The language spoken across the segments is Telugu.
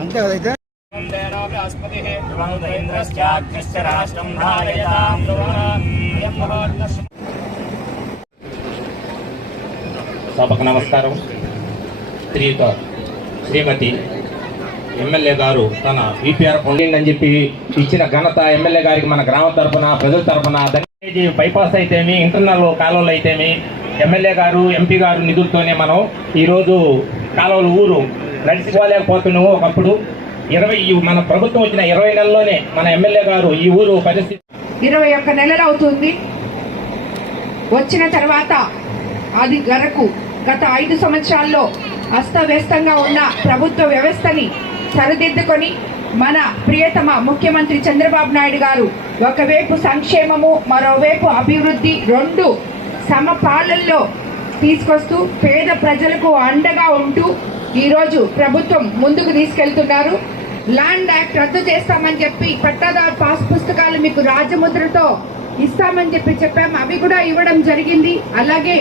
అంతే కదైతే సభకు నమస్కారం. శ్రీమతి ఎమ్మెల్యే గారు తన విపిఆర్ అని చెప్పి ఇచ్చిన ఘనత ఎమ్మెల్యే గారికి మన గ్రామ తరఫున ప్రజల తరఫున బైపాస్ అయితేమి ఇంటర్నల్ కాలువలు అయితేమి ఎమ్మెల్యే గారు ఎంపీ గారు నిధులతోనే మనం ఈరోజు కాలువలు ఊరు నడిచిపోలేకపోతున్నాము. ఒకప్పుడు మన ప్రభుత్వం వచ్చిన 20 నెలల్లోనే మన ఎమ్మెల్యే గారు ఈ ఊరు పరిస్థితి 21 నెలలు అవుతుంది. వచ్చిన తర్వాత అది గత 5 సంవత్సరాల్లో అస్తవ్యస్తంగా ఉన్న ప్రభుత్వ వ్యవస్థని సరిదిద్దుకొని మన ప్రియతమ ముఖ్యమంత్రి చంద్రబాబు నాయుడు గారు ఒకవైపు సంక్షేమము మరోవైపు అభివృద్ధి రెండు సమపాలనలో తీసుకొస్తూ పేద ప్రజలకు అండగా ఉంటూ ఈరోజు ప్రభుత్వం ముందుకు తీసుకెళ్తున్నారు. ల్యాండ్ యాక్ట్ రద్దు చేస్తామని చెప్పి పట్టాదారు పాస్ పుస్తకాలు మీకు రాజముద్రతో ఇస్తామని చెప్పాము. అవి కూడా ఇవ్వడం జరిగింది. అలాగే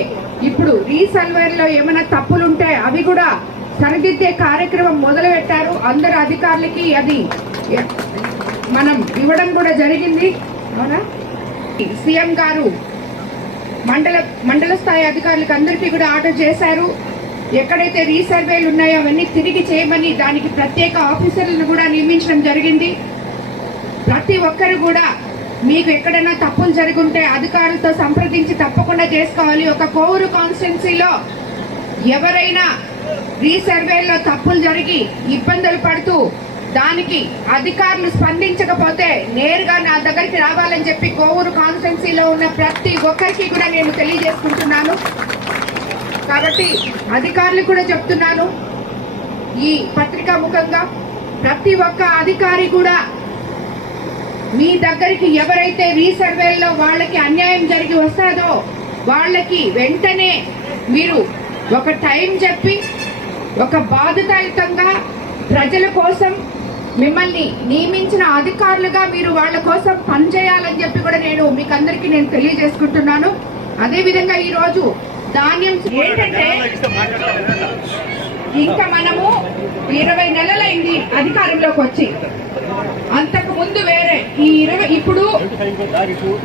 ఇప్పుడు రీసర్వేర్ లో ఏమైనా తప్పులుంటే అవి కూడా సరిదిద్దే కార్యక్రమం మొదలు పెట్టారు. అందరు అధికారులకి అది మనం ఇవ్వడం కూడా జరిగింది. అవునా? సీఎం గారు మండల స్థాయి అధికారులకు అందరికీ కూడా ఆర్డర్ చేశారు. ఎక్కడైతే రీసర్వేలు ఉన్నాయో అవన్నీ తిరిగి చేయమని దానికి ప్రత్యేక ఆఫీసర్లను కూడా నియమించడం జరిగింది. ప్రతి ఒక్కరు కూడా మీకు ఎక్కడైనా తప్పులు జరుగుంటే అధికారులతో సంప్రదించి తప్పకుండా చేసుకోవాలి. ఒక కోవూరు కాన్స్టిట్యున్సీలో ఎవరైనా రీసర్వేలో తప్పులు జరిగి ఇబ్బందులు పడుతూ దానికి అధికారులు స్పందించకపోతే నేరుగా నా దగ్గరికి రావాలని చెప్పి కోవూరు కాన్స్టిట్యున్సీలో ఉన్న ప్రతి ఒక్కరికి కూడా నేను తెలియజేసుకుంటున్నాను. కాబట్టి అధికారులు కూడా చెప్తున్నాను, ఈ పత్రికా ముఖంగా ప్రతి ఒక్క అధికారి కూడా మీ దగ్గరికి ఎవరైతే రీసర్వేల్లో వాళ్ళకి అన్యాయం జరిగి వస్తాదో వాళ్ళకి వెంటనే మీరు ఒక టైం చెప్పి ఒక బాధ్యతాయుతంగా ప్రజల కోసం మిమ్మల్ని నియమించిన అధికారులుగా మీరు వాళ్ళ కోసం పనిచేయాలని చెప్పి కూడా మీకు అందరికీ నేను తెలియజేసుకుంటున్నాను. అదేవిధంగా ఈరోజు ధాన్యం ఏంటంటే ఇంకా మనము 20 నెలలైంది అధికారంలోకి వచ్చి, అంతకు ముందు వేరే ఇప్పుడు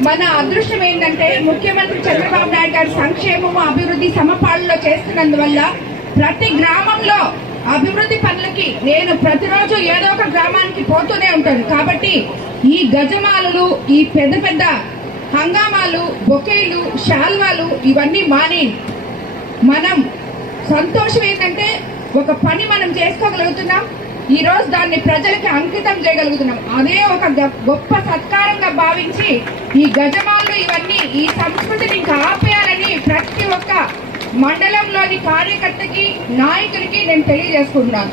మన అదృష్టం ఏంటంటే ముఖ్యమంత్రి చంద్రబాబు నాయుడు గారి సంక్షేమము అభివృద్ధి సమపాలనలో చేస్తున్నందువల్ల ప్రతి గ్రామంలో అభివృద్ధి పనులకి నేను ప్రతిరోజు ఏదో ఒక గ్రామానికి పోతూనే ఉంటాను. కాబట్టి ఈ గజమాలలు ఈ పెద్ద పెద్ద హంగామాలు బొకేలు శాల్వాలు ఇవన్నీ మాని మనం సంతోషం ఏంటంటే ఒక పని మనం చేసుకోగలుగుతున్నాం. ఈ రోజు దాన్ని ప్రజలకి అంకితం చేయగలుగుతున్నాం. అదే ఒక గొప్ప సత్కారంగా భావించి ఈ గజమాలు ఇవన్నీ ఈ సంస్కృతిని ఇంకా ఆపేయాలని ప్రతి ఒక్క మండలంలోని కార్యకర్తకి నాయకులకి నేను తెలియజేసుకుంటున్నాను.